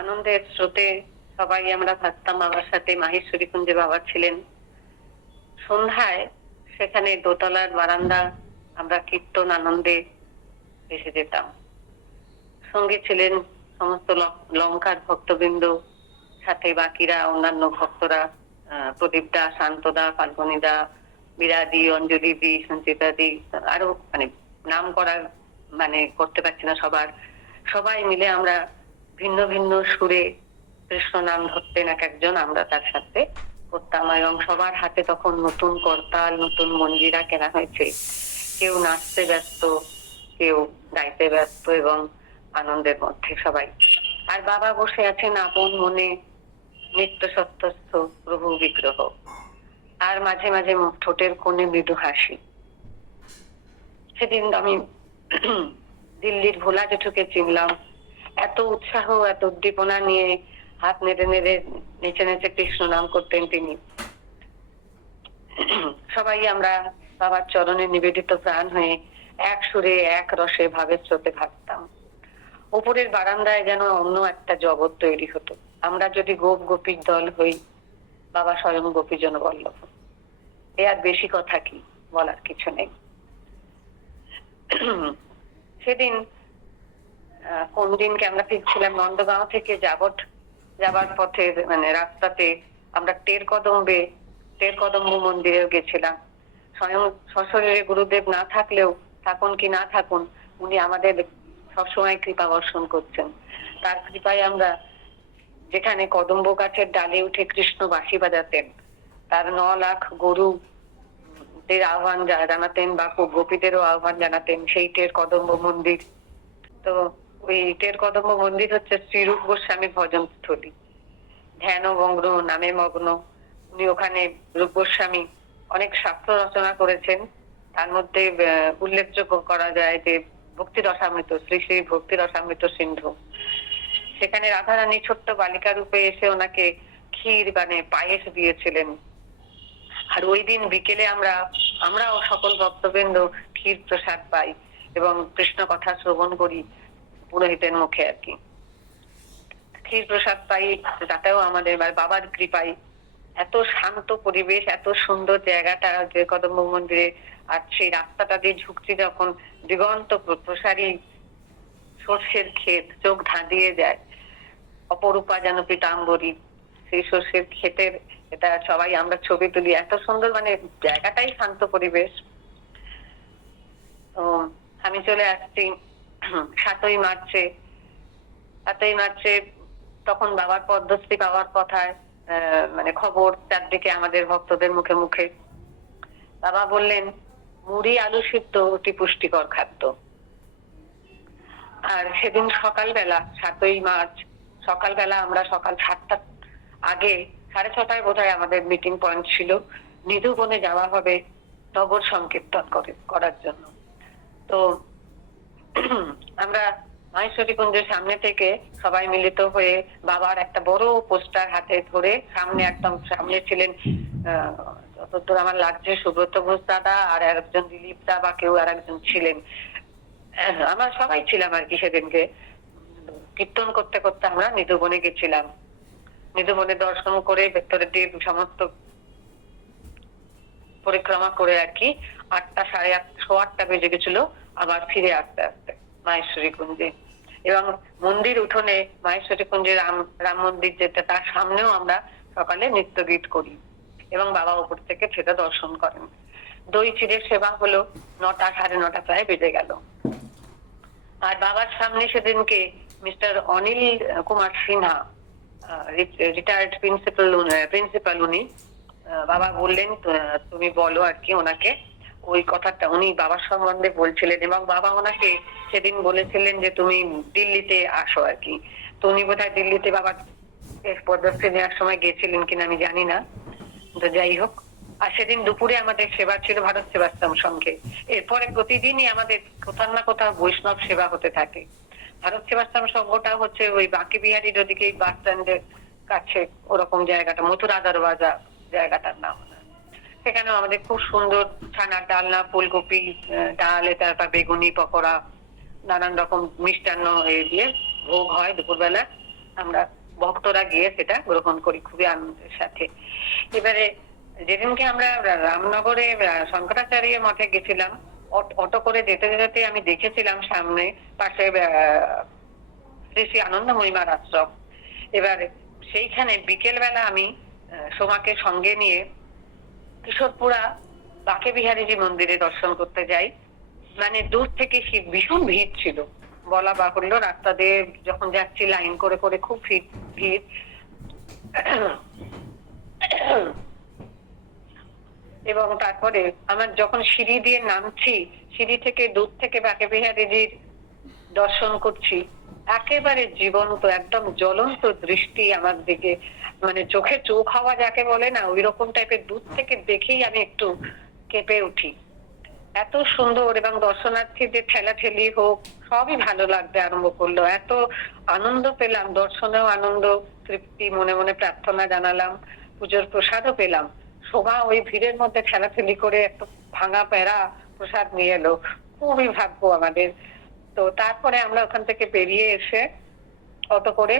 আনন্দের স্রোতে সবাই আমরা থাকতাম বাবার সাথে। মাহেশ্বরী কুঞ্জে বাবা ছিলেন। সন্ধ্যায় সেখানে দোতলার বারান্দা আমরা কীর্তন আনন্দে ভেসে যেতাম। সঙ্গে ছিলেন সমস্ত লঙ্কার ভক্তবৃন্দ, সাথে বাকিরা অন্যান্য ভক্তরা, প্রদীপ দা, শান্তদা, ফাল্গুনী দা, বিরাদি, অঞ্জলি দি, সঞ্চিতা দি, আরো নাম করার করতে পারছি না সবার। সবাই মিলে আমরা ভিন্ন ভিন্ন সুরে কৃষ্ণ নাম ধরতেন এক একজন, আমরা তার সাথে করতাম। এবং সবার হাতে তখন নতুন করতাল, নতুন মঞ্জিরা কেনা হয়েছে। কেউ নাচতে ব্যস্ত, কেউ গাইতে ব্যস্ত, এবং আনন্দের মধ্যে সবাই। আর বাবা বসে আছেন আপন মনে, নিত্য সত্যস্থ প্রভু বিগ্রহ। আর মাঝে মাঝে ঠোঁটের কোণে মৃদু হাসি। সেদিন আমি দিল্লির ভোলা জেঠুকে চিনলাম। এত উৎসাহ, এত উদ্দীপনা নিয়ে হাত নেড়ে নেড়ে নেচে নেচে কৃষ্ণ নাম করতেন তিনি। সবাই আমরা বাবার চরণে নিবেদিত প্রাণ হয়ে এক সুরে এক রসে ভাবের স্রোতে ভাবতাম। উপরের বারান্দায় যেন অন্য একটা জগৎ তৈরি হতো। আমরা যদি গোপ গোপীর দল হই, বাবা স্বয়ং গোপীজন বল্লভ। এ আর বেশি কথা কি, বলার কিছু নেই। সেদিন কোন দিনকে আমরা ফিরছিলাম নন্দগাঁও থেকে যাবার পথে, রাস্তাতে আমরা টেরকদম্ব মন্দিরে গেছিলাম। স্বয়ং সশরীরে গুরুদেব না থাকলেও, থাকুন কি না থাকুন, উনি আমাদের সবসময় কৃপা বর্ষণ করছেন। তার কৃপায় আমরা যেখানে কদম্ব গাছের ডালে উঠে কৃষ্ণ বাঁশি বাজাতেন, তার 9 লাখ গরু দের আহ্বান জানাতেন বা গোপীদেরও আহ্বান জানাতেন, সেই টেরকদম্ব মন্দির। তো ওই টেরকদম্ব মন্দির হচ্ছে শ্রীরূপ গোস্বামী ভজন স্থলী। ধ্যান মগ্ন, নামে মগ্ন উনি। ওখানে রূপ গোস্বামী অনেক শাস্ত্র রচনা করেছেন। তার মধ্যে উল্লেখযোগ্য করা যায় যে ভক্তি রসামৃত, শ্রী শ্রী ভক্তি রসামৃত সিন্ধু। সেখানে রাধারানী ছোট্ট বালিকা রূপে এসে ওনাকে ক্ষীর পায়েস দিয়েছিলেন। আর ওই দিন বিকেলে আমরাও সকল ভক্তবৃন্দ ক্ষীর প্রসাদ পাই এবং কৃষ্ণ কথা শ্রবণ করি পুরোহিতের মুখে আর কি। ক্ষীর প্রসাদ পাই, তাতেও আমাদের বাবার কৃপায় এত শান্ত পরিবেশ, এত সুন্দর জায়গাটা যে কদম্ব মন্দিরে। আর সেই রাস্তাটা দিয়ে ঝুঁকছি যখন, দিগন্ত প্রসারী সর্ষের ক্ষেত চোখ ধাঁধিয়ে যায়। অপরূপা যেন পীতাম্বরী, সেই সর্ষের ক্ষেতের এটা সবাই আমরা ছবি তুলি। এত সুন্দর, জায়গাটাই শান্ত পরিবেশ। তো আমি চলে আসছি 7ই মার্চে। তখন বাবার পদ্মশ্রী পাওয়ার কথায় খবর চারদিকে আমাদের ভক্তদের মুখে মুখে। বাবা বললেন, মুড়ি আলু সিদ্ধ অতি পুষ্টিকর খাদ্য। আর সেদিন সকালবেলা, 7ই মার্চ সকালবেলা, আমরা সকাল 7টার আগে 6:30টায় বোধহয় আমাদের মিটিং পয়েন্ট ছিল। নিধুবনে যাওয়া হবে নগর সংকীর্তন করার জন্য। তো আমরা মাহেশ্বরী কুঞ্জের সামনে থেকে সবাই মিলিত হয়ে বাবার একটা বড় পোস্টার হাতে ধরে, একদম সামনে ছিলেন যতদূর আমার লাগছে সুব্রত ঘোষ দাদা, আর একজন দিলীপ দা বা কেউ আর একজন ছিলেন। আমরা সবাই ছিলাম আর কি। সেদিনকে কীর্তন করতে করতে আমরা নিধুবনে গেছিলাম। নিধুবনে দর্শন করে ভেতরের দিয়ে সমস্ত পরিক্রমা করে আর কি 8টা, 8:30, 8:15 বেজে গেছিল আবার ফিরে আসতে আসতে মাহেশ্বরী কুঞ্জে। এবং মন্দির উঠোনে মাহেশ্বরী কুঞ্জে রাম মন্দির যেটা, তার সামনেও আমরা সকালে নৃত্য গীত করি এবং বাবা উপর থেকে সেটা দর্শন করেন। দই চিড়ের সেবা হলো 9টা, 9:30 প্রায় বেজে গেল। আর বাবার সামনে সেদিনকে mister Anil Kumar Sinha, retired principal উনি। বাবা বললেন, তুমি বলো আর কি ওনাকে ওই কথাটা। উনি বাবার সম্বন্ধে বলছিলেন এবং বাবা ওনাকে সেদিন বলেছিলেন যে তুমি দিল্লিতে আসো আর কি। তো উনি বোধহয় দিল্লিতে বাবার পদশ্রী নেওয়ার সময় গেছিলেন কিনা আমি জানি না, তো যাই হোক। আর সেদিন দুপুরে আমাদের সেবা ছিল ভারত সেবাশ্রম সংঘে। এরপরে প্রতিদিনই আমাদের কোথাও না কোথাও বৈষ্ণব সেবা হতে থাকে। ভারত সেবাশ্রম সংঘটা হচ্ছে ওই বাঁকি বিহারীর ওদিকে বাস স্ট্যান্ডের কাছে, ওরকম জায়গাটা, মথুরা দরওয়াজা জায়গাটার নাম। সেখানেও আমাদের খুব সুন্দর ছানার ডালনা, ফুলকপি ডাল, তারপর বেগুনি পকোড়া, নানান রকম মিষ্টান্ন দিয়ে ভোগ হয় দুপুরবেলা। আমরা ভক্তরা গিয়ে সেটা গ্রহণ করি খুবই আনন্দের সাথে। এবারে যেদিনকে আমরা রামনগরে শঙ্করাচার্য মঠে গেছিলাম, অটো করে যেতে যেতে আমি দেখেছিলাম সামনে পাশে শ্রী শ্রী আনন্দময়ীমার আশ্রম। এবার সেইখানে বিকেল বেলা আমি সোমাকে সঙ্গে নিয়ে কিশোরপুরা বাঁকে বিহারীজি মন্দিরে দর্শন করতে যাই। মানে দূর থেকে ভীষণ ভিড় ছিল, বলা বাহুল্য। রাস্তা দিয়ে যখন যাচ্ছি লাইন করে করে খুব ভিড়। এবং তারপরে আমার যখন সিঁড়ি দিয়ে নামছি, সিঁড়ি থেকে দূর থেকে বাঁকে বিহারীজির দর্শন করছি, একেবারে জীবন্ত একদম জ্বলন্ত দৃষ্টি আমার দিকে, মানে চোখে চোখ হওয়া যাকে বলে না, ওই রকম টাইপের। দূর থেকে দেখেই আমি একটু কেঁপে উঠি। এত সুন্দর, এবং দর্শনার্থীদের ঠেলাঠেলি হোক সবই ভালো লাগতে আরম্ভ করলো। এত আনন্দ পেলাম, দর্শনেও আনন্দ, তৃপ্তি, মনে মনে প্রার্থনা জানালাম, পুজোর প্রসাদও পেলাম। শোভা ওই ভিড়ের মধ্যে ঠেলাঠেলি করে একটা ভাঙা প্যারা প্রসাদ নিয়ে এলো। খুবই ভাগ্য আমাদের। তো তারপরে আমরা ওখান থেকে বেরিয়ে এসে অটো করে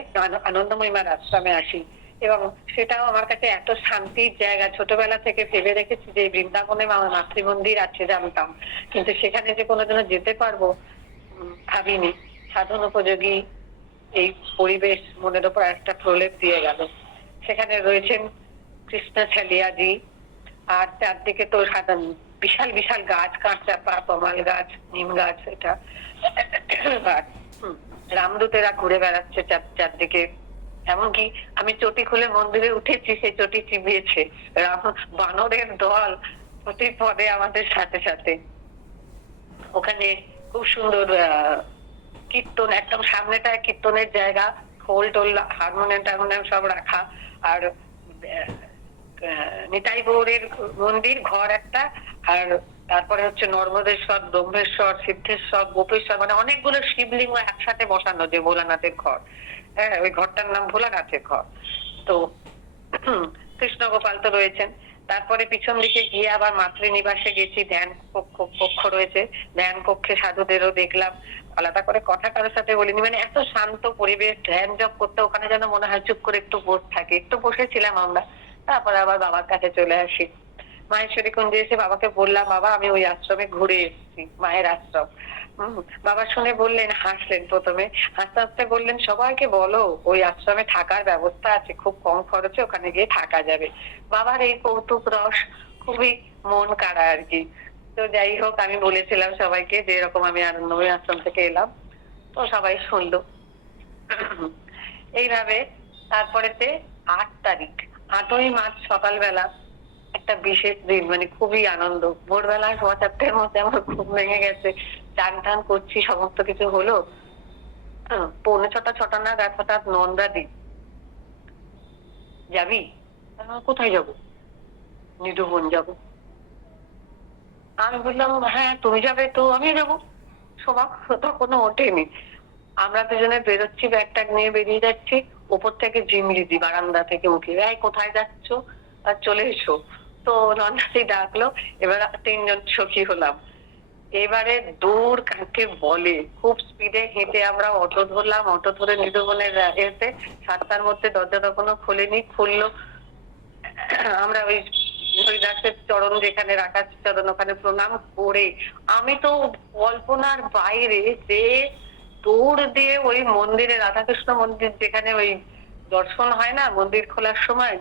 আনন্দময়ীমার আশ্রমে আসি, এবং সেটাও আমার কাছে এত শান্তির জায়গা। ছোটবেলা থেকে ভেবে রেখেছি যে বৃন্দাবনে আমার মাতৃমন্দির আছে জানতাম, কিন্তু সেখানে যে কোনোদিনও যেতে পারবো ভাবিনি। সাধন উপযোগী এই পরিবেশ মনের উপর একটা প্রলেপ দিয়ে গেল। সেখানে রয়েছেন কৃষ্ণ ছেলিয়াজি, আর চারদিকে তো সাধারণ বিশাল বিশাল গাছ, কাঁচচাপা, তমাল গাছ, নিম গাছ, এটা রামদূতেরা ঘুরে বেড়াচ্ছে চারদিকে। এমনকি আমি চটি খুলে মন্দিরে উঠেছি, সেই চটি চিবিয়েছে বানরের দল প্রতি পদে আমাদের সাথে সাথে। ওখানে খুব সুন্দর কীর্তন, একদম সামনেটায় কীর্তনের জায়গা, খোল টোল, হারমোনিয়াম টারমোনিয়াম সব রাখা। আর নিতাই গৌরের মন্দির ঘর একটা, আর তারপরে হচ্ছে নর্মদেশ্বর, ব্রহ্মেশ্বর, সিদ্ধেশ্বর, গোপেশ্বর, মানে অনেকগুলো শিবলিঙ্গ একসাথে বসানো, যে ভোলানাথের ঘর। হ্যাঁ, ওই ঘরটার নাম ভোলানাথের ঘর। তো কৃষ্ণ গোপাল তো রয়েছেন। তারপরে পিছন দিকে গিয়ে আবার মাতৃনিবাসে গেছি, ধ্যান কক্ষ রয়েছে, ধ্যান কক্ষে সাধুদেরও দেখলাম। আলাদা করে কথা কারোর সাথে বলিনি, মানে এত শান্ত পরিবেশ, ধ্যান জপ করতে ওখানে যেন মনে হয় চুপ করে একটু বসে থাকে। একটু বসেছিলাম আমরা, তারপরে আবার বাবার কাছে চলে আসি। মাহেশ্বরী কুঞ্জে এসে বাবাকে বললাম, বাবা আমি ওই আশ্রমে ঘুরে এসেছি, মায়ের আশ্রম। বাবা শুনে বললেন, হাসলেন প্রথমে, হাসতে হাসতে বললেন, সবাইকে বলো ওই আশ্রমে থাকার ব্যবস্থা আছে, খুব কম খরচে ওখানে গিয়ে থাকা যাবে। বাবার এই কৌতুক রস খুবই মন কাড়া আর কি। তো যাই হোক, আমি বলেছিলাম সবাইকে যে এরকম আমি আনন্দময়ী আশ্রম থেকে এলাম, তো সবাই শুনলো। এইভাবে তারপরেতে 8 তারিখ, 8ই মার্চ সকালবেলা একটা বিশেষ দিন, মানে খুবই আনন্দ। ভোরবেলা 4:15-র মধ্যে আমার ঘুম ভেঙে গেছে, চান টান করছি, সমস্ত কিছু হলো। 6:45 নাগাদ হঠাৎ নন্দাদি, যাবি? কোথায় যাবো? নিধুবন যাবো। আমি বললাম, হ্যাঁ তুমি যাবে তো আমিও যাবো। শোভা তখনও ওঠেনি। আমরা দুজনে বেরোচ্ছি, ব্যাগ ট্যাগ নিয়ে বেরিয়ে যাচ্ছি। উপর থেকে জিমলিদি বারান্দা থেকে উঠে, এই কোথায় যাচ্ছ, আর চলে এসো। তো নন্দাদি ডাকলো, এবার 3 জন সখী হলাম। এবারে দূর কাকে বলে, খুব স্পিডে হেঁটে আমরা অটো ধরলাম। অটো ধরে নিধুবনের এসে 7টার মধ্যে দরজা তখনও খোলেনি, খুললো। আমরা ওই হরিদাসের চরণ যেখানে রাখা চরণ, ওখানে প্রণাম করে আমি তো কল্পনার বাইরে, যে দৌড় দিয়ে ওই মন্দিরে, রাধাকৃষ্ণ মন্দির যেখানে ওই দর্শন হয় না মন্দির খোলার সময়,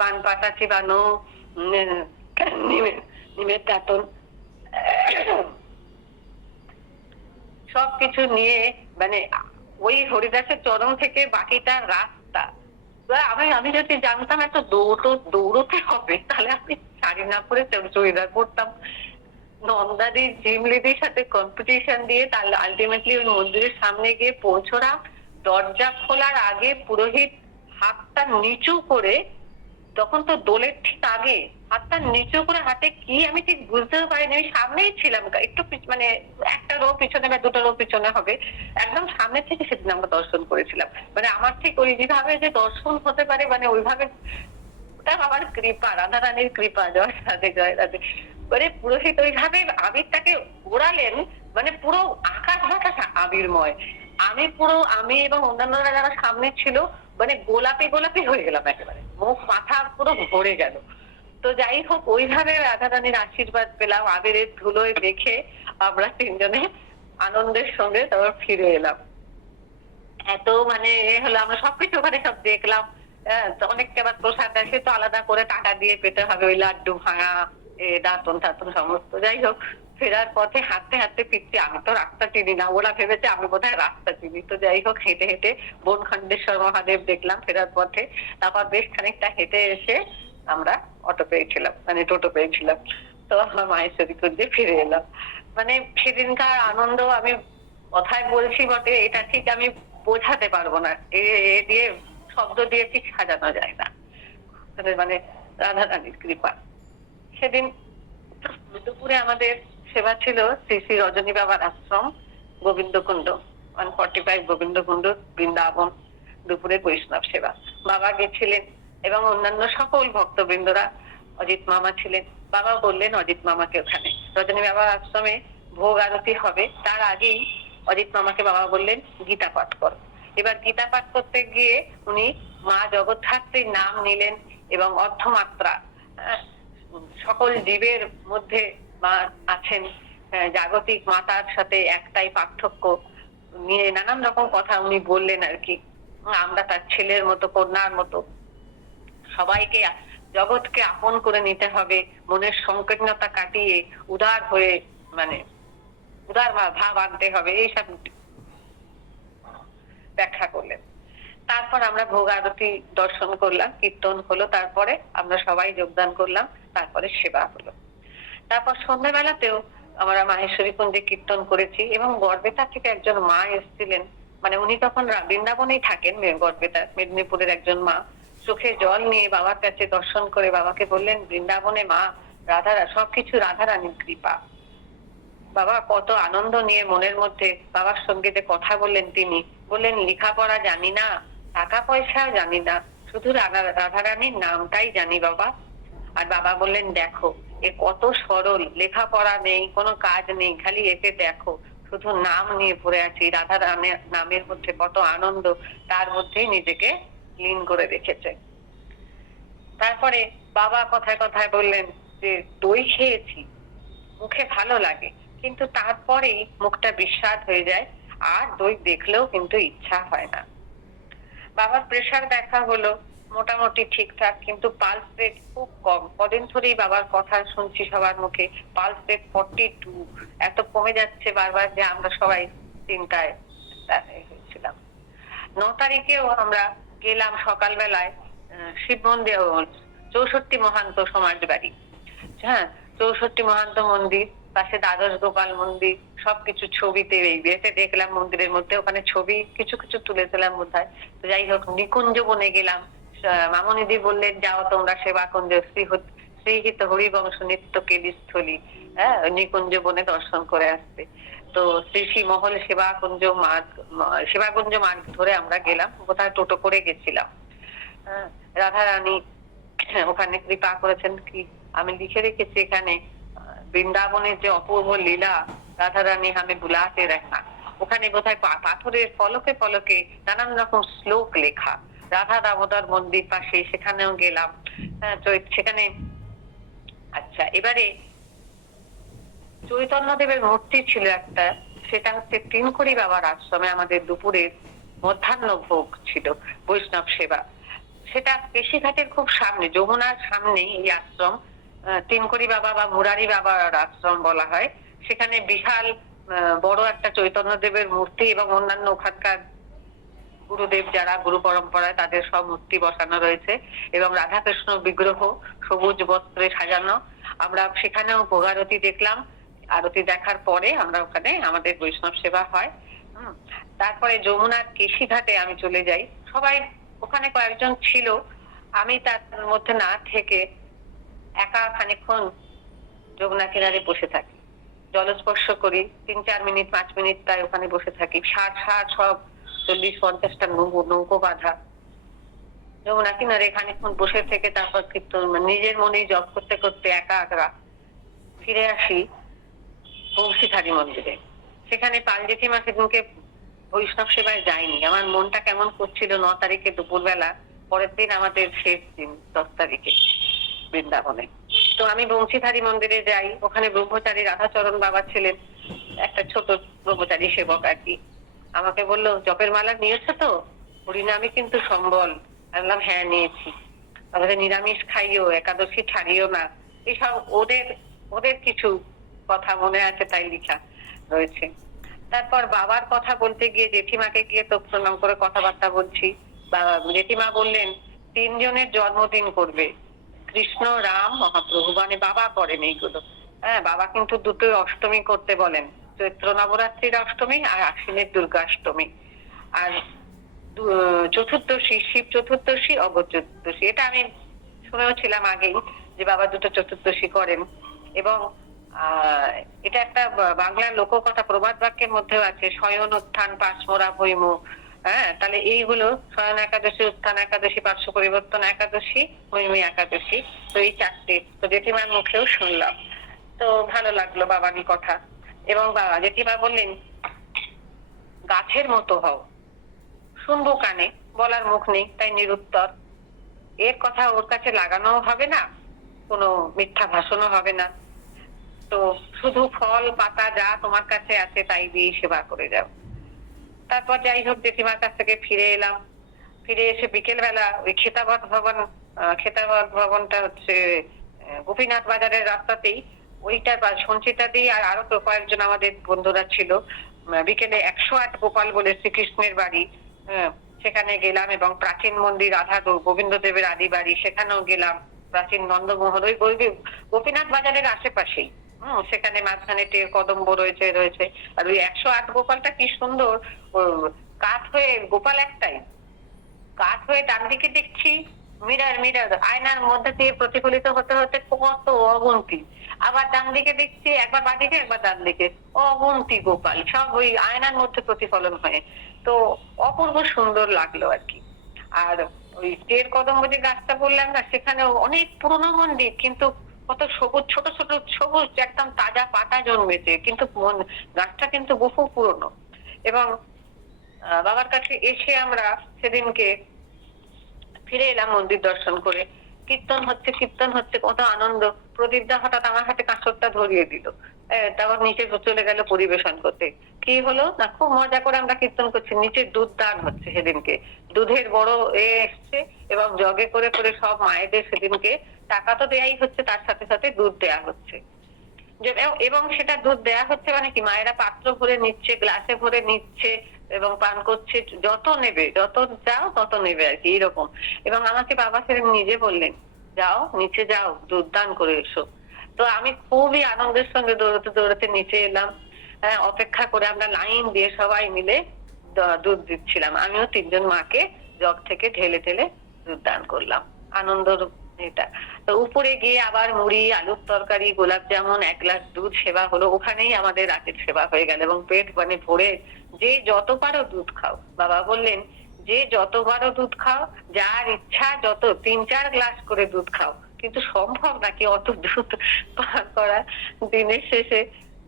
পান পাতা চিবানো, নিমের দাঁতন, সবকিছু নিয়ে, মানে ওই হরিদাসের চরণ থেকে বাকিটা রাস্তা। আমি যদি জানতাম এত দৌড়তে হবে, তাহলে আমি শাড়ি না পরে চুড়িদার পরতাম। নন্দাদি জিমলিদির সাথে কম্পিটিশন দিয়ে তাহলে আলটিমেটলি ওই মন্দিরের সামনে গিয়ে পৌঁছলাম। দরজা খোলার আগে পুরোহিত হাতটা নিচু করে, তখন তো দোলের ঠিক আগে, হাতটা নিচু করে, হাতে কি আমি ঠিক বুঝতেও পারিনি, আমি সামনেই ছিলাম, একটু মানে একটা রো পিছনে বা 2টা রো পিছনে হবে, একদম সামনে থেকে সেদিন আমরা দর্শন করেছিলাম। মানে আমার ঠিক ওই যেভাবে যে দর্শন হতে পারে, মানে ওইভাবে, ওটা আমার কৃপা, রাধা রানীর কৃপা, জয় রাধে জয় রাধে। মানে পুরোহিত ওইভাবে আবিরটাকে ওড়ালেন, মানে পুরো আকাশ বাতাস আবিরময়। আমি এবং অন্যান্যরা যারা সামনে ছিল, মানে গোলাপি গোলাপি হয়ে গেলাম একেবারে, মুখ মাথা পুরো ভরে গেল। তো যাই হোক, ওইভাবে রাধা রানীর আশীর্বাদ পেলাম, আবিরের ধুলোয় দেখে আমরা তিনজনে আনন্দের সঙ্গে তারপর ফিরে এলাম। এত মানে হলো, আমরা সবকিছু ওখানে সব দেখলাম। তো অনেককে আবার প্রসাদ দেয়, সে তো আলাদা করে টাকা দিয়ে পেতে হবে, ওই লাড্ডু ভাঙা, দাঁতন টাতন সমস্ত। যাই হোক, ফেরার পথে হাঁটতে হাঁটতে ফিরছি। আমি তো রাস্তা চিনি না, ওরা ভেবেছে আমি বোধহয় রাস্তা চিনি। তো যাই হোক, হেঁটে হেঁটে বনখণ্ডেশ্বর মহাদেব দেখলাম ফেরার পথে। তারপর বেশ খানিকটা হেঁটে এসে আমরা অটো পেয়েছিলাম, মানে টোটো পেয়েছিলাম। তো আমরা মাহেশ্বরী কুঞ্জে ফিরে এলাম। মানে সেদিনকার আনন্দ আমি কথায় বলছি বটে, এটা ঠিক আমি বোঝাতে পারবো না, এ দিয়ে শব্দ দিয়ে ঠিক সাজানো যায় না। মানে রাধা রানীর কৃপা। সেদিন দুপুরে আমাদের সেবা ছিল শ্রী শ্রী রজনী বাবার আশ্রম, গোবিন্দকুণ্ড, 145 গোবিন্দকুণ্ড, বৃন্দাবন। দুপুরে বৈষ্ণব সেবা, বাবা গেছিলেন এবং অন্যান্য সকল ভক্তবৃন্দরা। অজিত মামা ছিলেন। বাবা বললেন অজিত মামাকে ওখানে রজনী বাবার আশ্রমে ভোগ আরতি হবে, তার আগেই অজিত মামাকে বাবা বললেন গীতা পাঠ করো। এবার গীতা পাঠ করতে গিয়ে উনি মা জগদ্ধাত্রীর নাম নিলেন এবং অর্ধমাত্রা, সকল জীবের মধ্যে মা আছেন, জাগতিক মাতার সাথে একটাই পার্থক্য নিয়ে নানান রকম কথা উনি বললেন আর কি। আমরা তার ছেলের মতো, কন্যার মতো, সবাইকে, জগৎকে আপন করে নিতে হবে, মনের সংকীর্ণতা কাটিয়ে উদার হয়ে, মানে উদার ভাব আনতে হবে, এইসব ব্যাখ্যা করলেন। তারপর আমরা ভোগ আরতি দর্শন করলাম, কীর্তন হলো, তারপরে আমরা সবাই যোগদান করলাম, তারপরে সেবা হলো। তারপর সন্ধ্যাবেলাতেও আমরা মাহেশ্বরী কুঞ্জে কীর্তন করেছি এবং গড়বেতা থেকে একজন মা এসেছিলেন, মানে উনি তখন বৃন্দাবনেই থাকেন, গড়বেতা মেদিনীপুরের একজন মা। চোখে জল নিয়ে বাবার কাছে দর্শন করে বাবাকে বললেন, বৃন্দাবনে মা সবকিছু রাধা রানীর কৃপা। বাবা কত আনন্দ নিয়ে মনের মধ্যে বাবার সঙ্গে যে কথা বললেন, তিনি বললেন লেখাপড়া জানি না, টাকা পয়সাও জানি না, শুধু রাধারানীর নামটাই জানি বাবা। আর বাবা বললেন দেখো এ কত সরল, লেখাপড়া নেই, কোনো কাজ নেই, খালি একে দেখো, শুধু নাম নিয়ে পড়ে আছি, রাধা রানের নামের মধ্যে কত আনন্দ, তার মধ্যেই নিজেকে লীন করে রেখেছে। তারপরে বাবা কথায় কথায় বললেন যে দই খেয়েছি, মুখে ভালো লাগে, কিন্তু তারপরেই মুখটা বিস্বাদ হয়ে যায়, আর দই দেখলেও কিন্তু ইচ্ছা হয় না। বাবার প্রেসার দেখা হলো, মোটামুটি ঠিকঠাক, কিন্তু পালস রেট খুব কম। কদিন ধরেই বাবার কথা শুনছি সবার মুখে, পালস রেট 42, এত কমে যাচ্ছে বারবার যে আমরা সবাই চিন্তায় হয়েছিলাম। 9 তারিখেও আমরা গেলাম সকালবেলায় শিব মন্দির, 64 মহান্ত সমাজ বাড়ি, হ্যাঁ 64 মহান্ত মন্দির, পাশে দ্বাদশ গোপাল মন্দির, সবকিছু ছবিতে এই বিয়েতে দেখলাম। মন্দিরের মধ্যে ওখানে ছবি কিছু কিছু তুলেছিলাম বোধহয়। তো যাই হোক, নিকুঞ্জ বনে গেলাম। মামনিদি বললেন যাও তোমরা সেবা কুঞ্জ, শ্রীহিত হরিবংশ নিত্য কেলিস্থলী, হ্যাঁ নিকুঞ্জ বনে দর্শন করে আসতে। তো শ্রী শ্রী মহল সেবাকুঞ্জ মার্গ ধরে আমরা গেলাম, কোথায় টোটো করে গেছিলাম। রাধা রানী ওখানে কৃপা করেছেন কি, আমি লিখে রেখেছি এখানে, বৃন্দাবনের যে অপূর্ব লীলা, রাধা রানী আমি বুলাতে রাখা। ওখানে বোধহয় পাথরের ফলকে ফলকে নানান রকম শ্লোক লেখা। রাধা দামোদর মন্দির পাশে, সেখানেও গেলাম। সেখানে আচ্ছা, এবারে চৈতন্য দেবের মূর্তি ছিল একটা, সেটা হচ্ছে তিনকড়ি বাবার আশ্রমে আমাদের দুপুরের মধ্যাহ্ন ভোগ ছিল, বৈষ্ণব সেবা। সেটা কেশিঘাটের খুব সামনে, যমুনার সামনেই এই আশ্রম, তিনকড়ি বাবা বা মুরারি বাবার আশ্রম বলা হয়। সেখানে বিশাল বড় একটা চৈতন্য দেবের মূর্তি এবং অন্যান্য ওখানকার গুরুদেব যারা গুরু পরম্পরায়, তাদের সব মূর্তি বসানো রয়েছে এবং রাধাকৃষ্ণ বিগ্রহ সবুজ বস্ত্রে সাজানো। আমরা সেখানেও ভোগারতি দেখলাম। আরতি দেখার পরে আমরা ওখানে আমাদের বৈষ্ণব সেবা হয়। তারপরে যমুনার কেশিঘাটে আমি চলে যাই। সবাই ওখানে কয়েকজন ছিল, আমি তার মধ্যে না থেকে একা খানিকক্ষণ যমুনা কিনারে বসে থাকি, জলস্পর্শ করি, 3-4 মিনিট 5 মিনিট তাই ওখানে বসে থাকি। ষাট সব 40-50টা নৌকো বাঁধা যমুনা কিনারে খানিকক্ষণ বসে থেকে তারপর কীর্তন নিজের মনেই জপ করতে করতে একা একা ফিরে আসি বংশীধারী মন্দিরে। সেখানে পাল জেঠিমা সেদিনকে বৈষ্ণব সেবায় যাইনি। আমার মনটা কেমন করছিল 9 তারিখে দুপুরবেলা, পরের দিন আমাদের শেষ দিন 10 তারিখে বৃন্দাবনে। তো আমি বংশীধারী মন্দিরে যাই, ওখানে ব্রহ্মচারী রাধাচরণ বাবা ছিলেন, একটা ছোট ব্রহ্মচারী সেবক আর কি। আমাকে বললো, জপের মালা নিয়েছো তো? হরিনামে কিন্তু সম্বল। আমি বললাম, হ্যাঁ নিয়েছি। তাহলে নিরামিষ খাইও, একাদশী ছাড়িও না। এসব ওদের ওদের কিছু কথা মনে আছে, তাই লিখা রয়েছে। তারপর বাবার কথা বলতে গিয়ে জেঠিমাকে গিয়ে তো প্রণাম করে কথাবার্তা বলছি। জেঠিমা বললেন 3 জনের জন্মদিন করবে, কৃষ্ণ, রাম, মহাপ্রভু। মানে বাবা করেন এইগুলো। হ্যাঁ, বাবা কিন্তু দুটোই অষ্টমী করতে বলেন, চৈত্র নবরাত্রির অষ্টমী আর আশ্বিনের দুর্গাষ্টমী। আর চতুর্দশী, শিব চতুর্দশী, অঘ চতুর্দশী। এটা আমি শুনেও ছিলাম আগেই যে বাবা দুটো চতুর্দশী করেন। এবং এটা একটা বাংলার লোককথা, প্রবাদ বাক্যের মধ্যেও আছে, শয়ন উত্থান পাশমোরা ভৈম। হ্যাঁ, তাহলে এইগুলো শয়ন একাদশী, উত্থান একাদশী, পার্শ্ব পরিবর্তন একাদশী, হৈমী একাদশী। তো এই 4টে তো জেঠিমার মুখেও শুনলাম, তো ভালো লাগলো বাবারই কথা। এবং জেঠিমা বললেন, গাছের মতো হও, শুনবো কানে, বলার মুখ নেই, তাই নিরুত্তর। এর কথা ওর কাছে লাগানো হবে না, কোনো মিথ্যা ভাষণও হবে না। তো শুধু ফল পাতা যা তোমার কাছে আছে তাই দিয়ে সেবা করে যাও। তারপর যাই হোক, জেঠিমার কাছ থেকে ফিরে এলাম। ফিরে এসে বিকেল বেলা ওই খেতাবত ভবনটা হচ্ছে গোপীনাথ বাজারের রাস্তাতেই, ওইটা সঞ্চিতা দিয়ে আর আরো তো কয়েকজন আমাদের বন্ধুরা ছিল। বিকেলে 108 গোপাল বলে শ্রীকৃষ্ণের বাড়ি, সেখানে গেলাম। এবং প্রাচীন মন্দির রাধা গোবিন্দ দেবের আদি বাড়ি, সেখানেও গেলাম। প্রাচীন নন্দমোহন ওই গোপীনাথ বাজারের আশেপাশেই। সেখানে মাঝখানে টের কদম্ব রয়েছে। আর ওই 108 গোপালটা কি সুন্দর, কাঠ হয়ে গোপাল একটাই, কাঠ হয়ে ডান দিকে দেখছি মিরার আয়নার মধ্যে দিয়ে প্রতিফলিত হতে হতে কত অগুন্তি। আবার ডান দিকে দেখছি, একবার বাঁদিকে একবার ডান দিকে, অগুন্তি গোপাল, সব ওই আয়নার মধ্যে প্রতিফলন হয়ে। তো অপূর্ব সুন্দর লাগলো আর কি। আর ওই টের কদম্ব যে গাছটা বললাম না, সেখানেও অনেক পুরোনো মন্দির, কিন্তু কত সবুজ, ছোট ছোট সবুজ একদম তাজা পাতা জন্মেছে, কিন্তু গাছটা কিন্তু বহু পুরনো। এবং বাবার কাছে এসে আমরা সেদিনকে ফিরে এলাম মন্দির দর্শন করে। কীর্তন হচ্ছে, কত আনন্দ। প্রদীপদা হঠাৎ আমার হাতে কাঁসরটা ধরিয়ে দিল, তারপর নিচে চলে গেল পরিবেশন করতে। কি হলো না, খুব মজা করে আমরা কীর্তন করছি, নিচে দুধ দান হচ্ছে সেদিনকে। দুধের বড় এসছে এবং জগে করে করে সব মায়েদের সেদিনকে টাকা তো দেয়াই হচ্ছে, তার সাথে সাথে দুধ দেয়া হচ্ছে। এবং সেটা দুধ দেয়া হচ্ছে মানে কি, মায়েরা পাত্র ভরে নিচ্ছে, গ্লাসে ভরে নিচ্ছে এবং পান করছে, যত নেবে, যত যাও তত নেবে আর কি, এরকম। এবং আমাকে বাবা সেদিন নিজে বললেন, যাও নিচে যাও, দুধ দান করে এসো। তো আমি খুবই আনন্দের সঙ্গে দৌড়াতে নিচে এলাম। অপেক্ষা করে আমরা লাইন দিয়ে সবাই মিলে দুধ দিচ্ছিলাম। আমিও 3জন মাকে জগ থেকে ঢেলে ঢেলে দুধ দান করলাম। আনন্দর এটা। তো উপরে গিয়ে আবার মুড়ি, আলুর তরকারি, গোলাপ জামুন, 1 গ্লাস দুধ সেবা হলো। ওখানেই আমাদের রাতের সেবা হয়ে গেল এবং পেট মানে ভরে যে যত পারো দুধ খাও। বাবা বললেন, যে যত পারো দুধ খাও, যার ইচ্ছা যত 3-4 গ্লাস করে দুধ খাও, কিন্তু সম্ভব নাকি অত দুধ পান করা। দিনের শেষে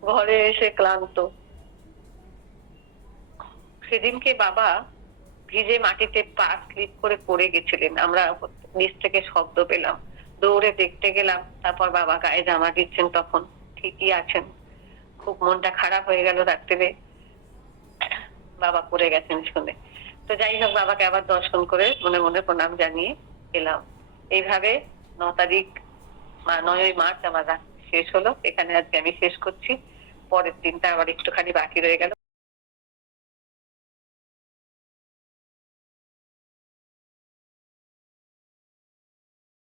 ঘরে এসে ক্লান্ত। সেদিনকে বাবা ভিজে মাটিতে পা স্লিপ করে পড়ে গেছিলেন। আমরা নিচ থেকে শব্দ পেলাম, দৌড়ে দেখতে গেলাম। তারপর বাবা গায়ে জামা দিচ্ছেন, তখন ঠিকই আছেন। খুব মনটা খারাপ হয়ে গেল রাত্রে, বাবা পড়ে গেছেন শুনে। তো যাই হোক, বাবাকে আবার দর্শন করে মনে মনে প্রণাম জানিয়ে এলাম। এইভাবে 9ই মার্চ আমার শেষ হলো। এখানে আজকে আমি শেষ করছি। পরের দিনটা আবার একটুখানি বাকি রয়ে গেল।